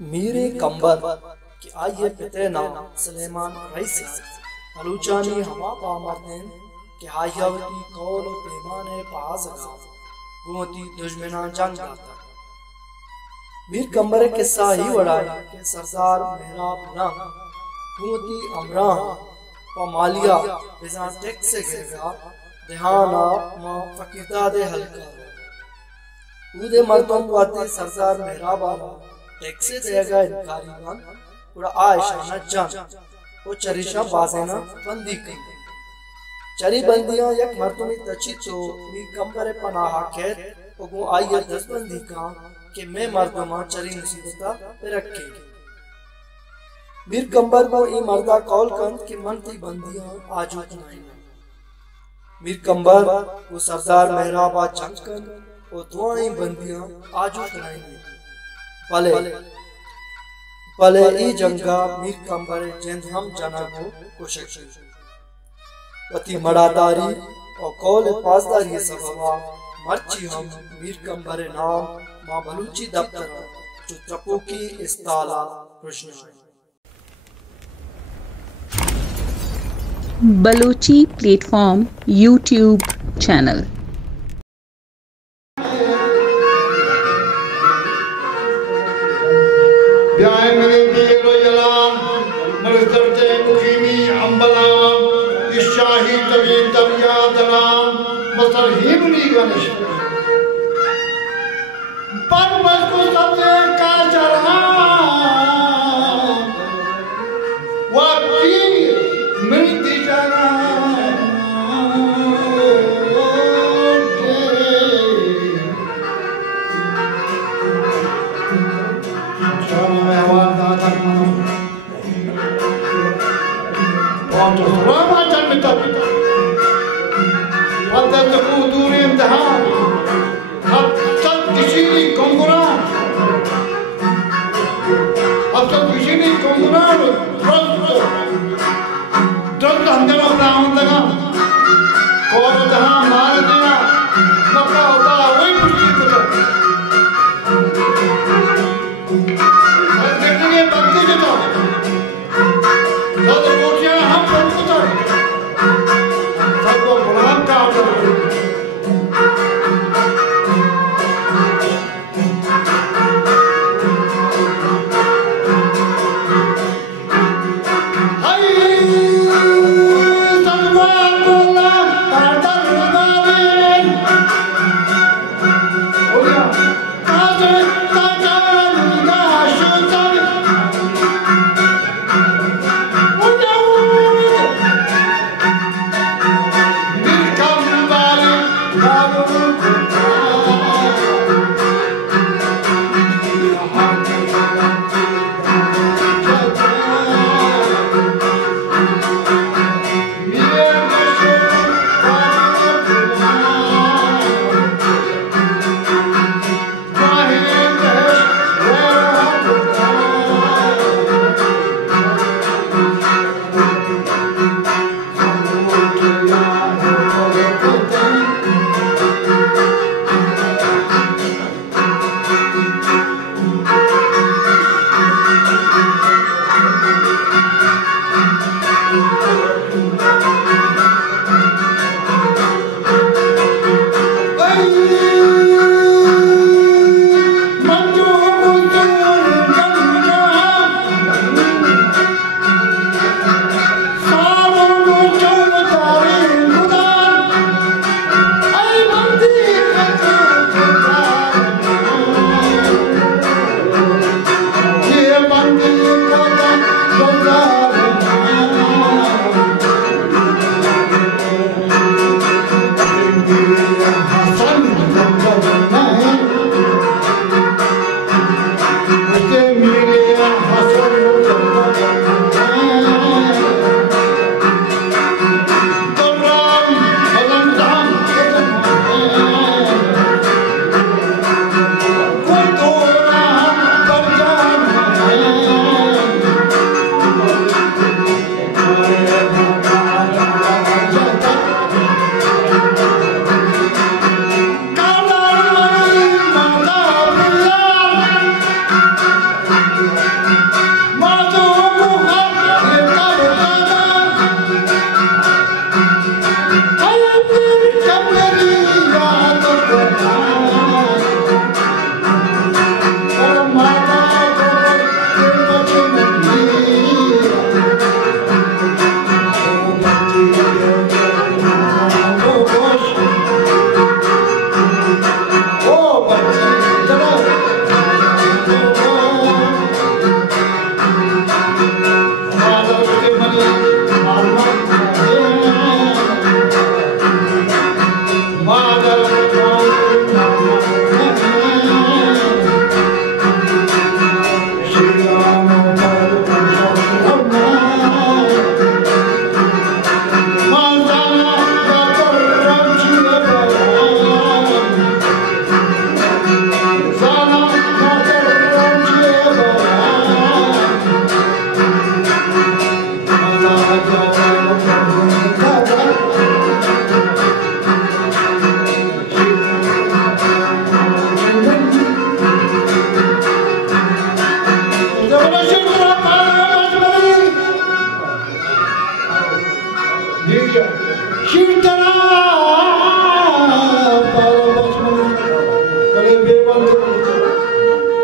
मीरे कंबर कि आइए पितेना सलेमान रईसी बलूचानी हमा पामरदेन कि हायवती कौल पैमाने पाज़गा गुमती दुश्मना जंग दाता मीर कंबर किस्सा ही वड़ाया कि सरदार मेहराब रंग गुमती अमरान व मालिया बिजा टेक्स से गिरगा देहाना मां फकीदा दे हल्का उदे मर्दों को आते सरदार मेहराब आला टेक्से देगा इनकारी बन पूरा आयशा न जान वो चरिशा बाजेना बंदी कर चरी बंदियां एक मर्दों तची तो मी कंबरे पनाह खेत वो आइए 10 बंदी का कि मैं मर्दों चरी मुसीबता पे रखे मीर कंबर को ई मर्दा कौल कन कि मनती बंदियां आजो नहीं मीर कंबर वो सरदार मेहराबा जंग कन वो दुआएं बंदियां आजो नहीं पले पले ई जंगा मीर कंबर जिंद हम जना को कोशिश पति मड़ादारी और कौल पासदारी सबवा मर्ची हम मीर कंबर नाम मां बलूची दफ्तर जो त्रपो की इस्ताला कृष्ण बलूची प्लेटफॉर्म यूट्यूब चैनल शाही तभी तबिया दलाम बसर ही बुनी गणेश पर बस को सबसे का चढ़ा वाकी मिलती जाना Hey,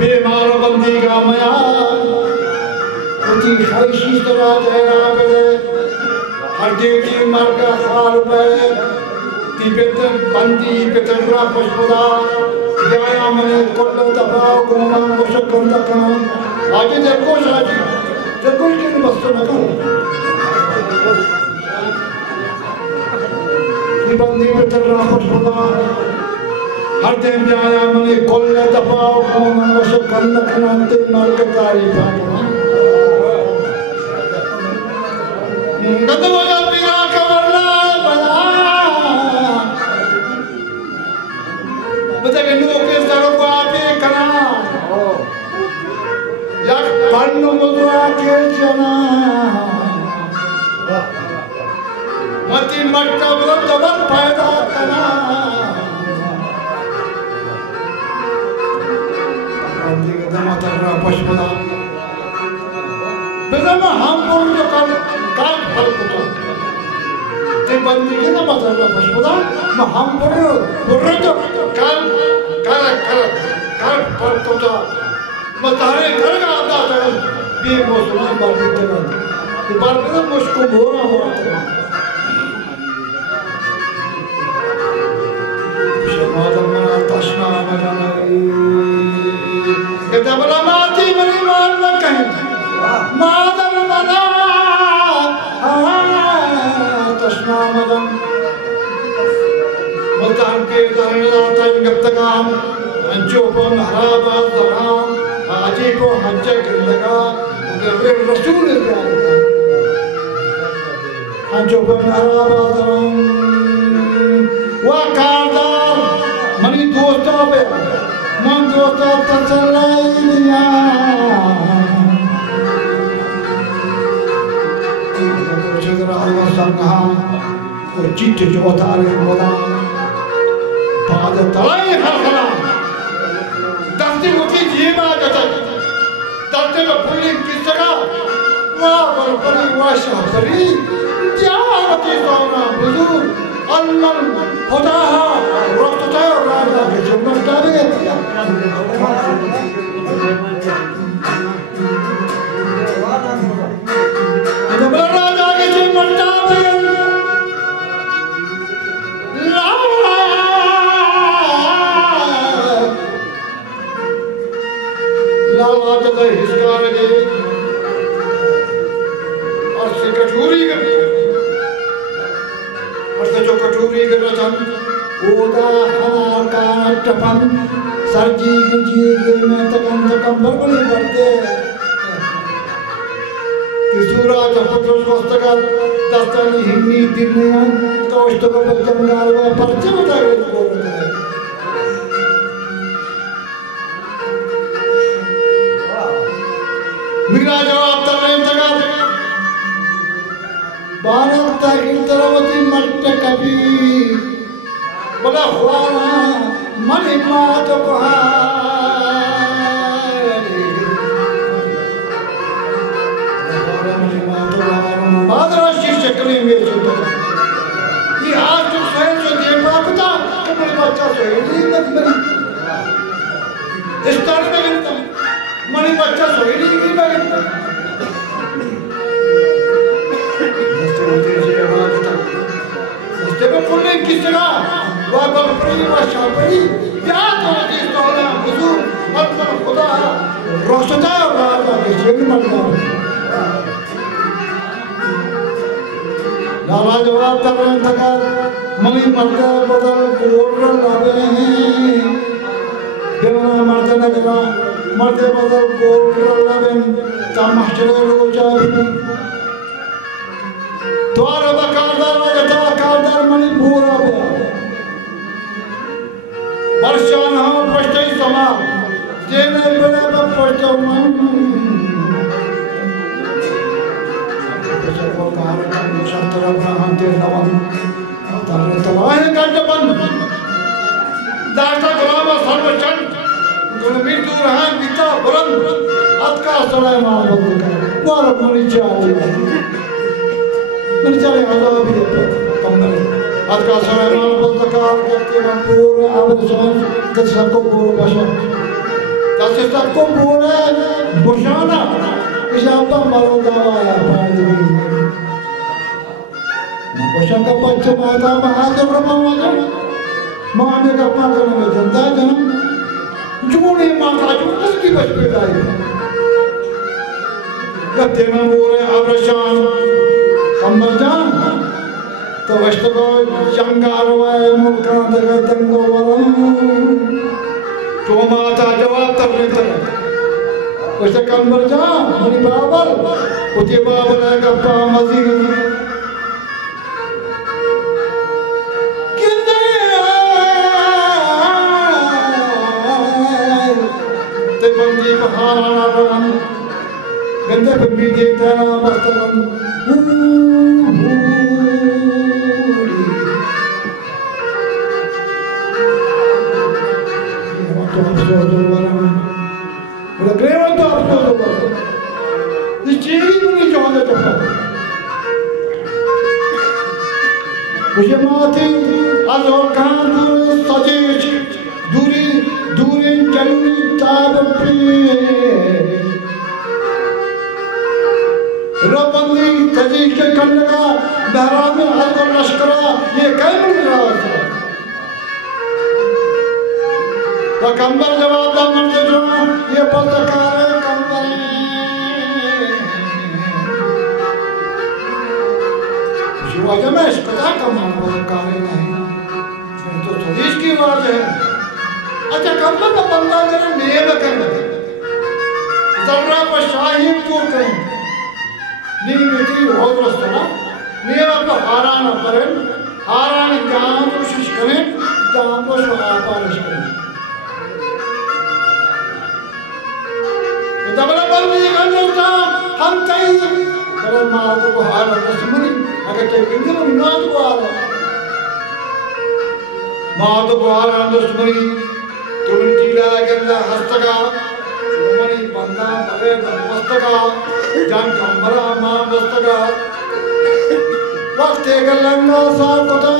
बेमार बंदी का मया उती खैशी तरह जहरा बदे हर देवी मर का खाल पे तिबेत बंदी पेतरा पशुदा याया मने कोल्लो दबाव गोमा मुशक्कन तकन आगे देखो शादी देखो कि बस्तो न करो बंदी पेतरा पशुदा हर दिन जाया मने कोल्लो दबाव गोमा मुशक्कन तकन ते मर का तारीफ गदवला पिरा कवरला बला बता नो के सरो को आपे कना या पन्नु मुद्रा के जना मति मट्टा बल जबर फायदा कना बंदी के दमा तकरा पशुदा बेदमा हम बोल जो कर काट फल को ते बंदी के ना मतलब पशुदा म हम बोल जो काल फल को तो बतारे घर का आधा चढ़ बे मौसम बार बिते ना ये बार में मुझको बोरा हुआ था शमादम मना तशना मना के दबला माती मरी मान न कहीं मादम मना तशना मदम मतान के दरना तन गप्तगाम अंचो पर हराबाद दराम आजी को हंचे लगा उधर रसूल क्या अंचो पर हराबाद दराम वाकादार मनी दोस्तों पे मन दोस्तों तसल्लिया और चिट्ठ जो तारे मोदा बाद तलाई खलखला दस्ती मुठी जीवा जता दस्ते में फुल्ली किस जगह वाह बरबरी वाह शाहरी जावती सोना बुजुर्ग अल्लाह खुदा रखता है राजा के जुम्मन डाले दिया राजा के जुम्मन डाले लाला जब हिस्कार गए और से कटोरी कर और से जो कटोरी कर रचन ओदा हमार का टपन सरजी गुजी के में तकन बरबली बढ़ते किसूरा जपत्र वस्तका दस्तनी हिन्नी दिनिया तो उसको बजंगाल में परचे बता गए बोलते हैं मेरा जवाब तरह तक भारत तक तरवती मट्ट कभी बड़ा ख्वाना मनी मात बादराशी शक्ली में चुका ये आज तो स्वयं जो देखा पता कमरे बच्चा सोएगी मत मरी इस तरह में गिरता मनी बच्चा सोएगी की बात जब पुण्य किस जगह वह बलपरी वह शापरी क्या तो जिस तौला हुजूर मतलब खुदा रोशता और राजा के जेब में मर लाला जवाब तरह तक मनी मरते बदल बोल लावे हैं देवना मरते न देना मरते बदल बोल लावे तमाशे रोजा भी द्वार बकारदार वजता कारदार मनी पूरा बे वर्षान हम पश्चै समा जेने बड़े पर पश्चौ मन पश्चौ कार का शंतर ब्रह्म ते नवन तारे तलाय गड्डपन दाता गलावा सर्वचंड गुणवीर दूर है पिता बुलंद अतका सड़े मां बदल कर वार मनी चाहे चले आजा भी कम नहीं आज का समय माल बंद कार करते हैं पूरे आवर समय के सबको पूरा भाषा ऐसे सबको बोले बुशाना इशाबा मरोगा वाला पानी बुशा का बच्चा माता बहादुर रमावाजा माने का पागल में जनता जन जुने माता जो उसकी बचपे दाई गते में बोले अब्रशान कंबर जान तो वस्तुको जंगारवाए मुल्कां दगा दंगो वरम तो माता जवाब तक नहीं था वैसे कंबर जा मनी बाबर उते बाबर है गप्पा मजीद किंदे ते बंदी बहाना रन गंदे बंदी देता मस्तन मुझे माती अज़ोर खान दूर सजेश दूरी दूरी जन्नी ताब पे रबंदी तजीश के कन्नगा बहराम में अज़ोर लश्करा ये कहीं नहीं रहा था तो कंबर जवाब दा मर्ज़ जो ये पत्रकार है कंबर वाजा में इस्कता का मामला कार्य नहीं तो सदीश की बात है अच्छा कंबर का बंदा जरा नेम करना जर्रा पर शाही क्यों करें नीम मिट्टी बहुत रस्ता नेम पर हाराना करें हारान जान कोशिश करें जान को आपारिश करें तो तबला बंदी करना हम तई अगर माँ तो हार रस्मनी अगर तो इंद्र विनाश को आ रहा माँ तो बाहर अंदर तुम टीला गंदा हस्तका तुमनी बंदा बले मस्तका जान कंबरा माँ मस्तका वक्त एक लंगा सा पता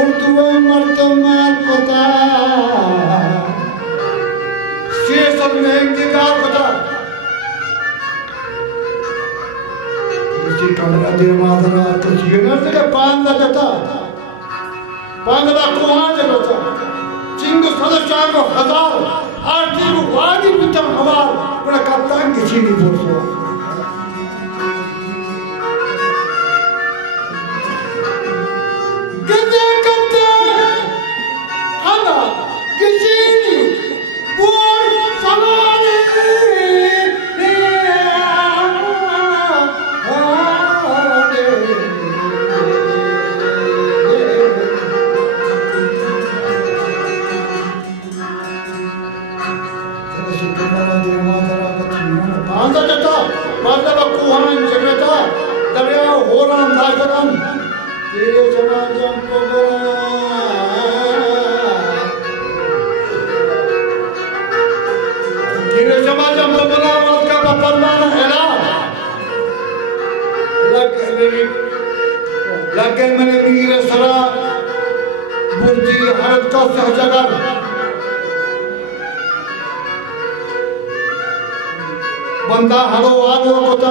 उर्दू मर्तमान पता शेष और महंगी का पता कमरा दे मादरा तो जीवन से पांदा जता पांदा कोहा जता चिंग सदस्या को हजार आरती को वादी पिता हवार बड़ा कप्तान की चीनी बोलतो गंदे कप्तान हवा किसी बोल सवारी तेरे समाजम को बना मत का परमान है ना लगे मैंने मीर सरा बुर्जी हरत का सहजगर बंदा हरो आलो कोता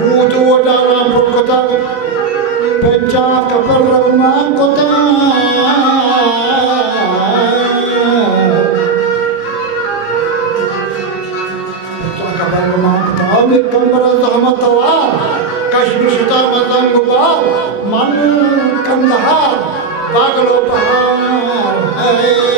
बूतो डाला कोता पंचा कपल रघुमान कोता पंचा कपल रघुमान कोता अमित कंबरा सहमतवा कश्मीर सुता मदन गोपाल मन कंदहार बागलो पहाड़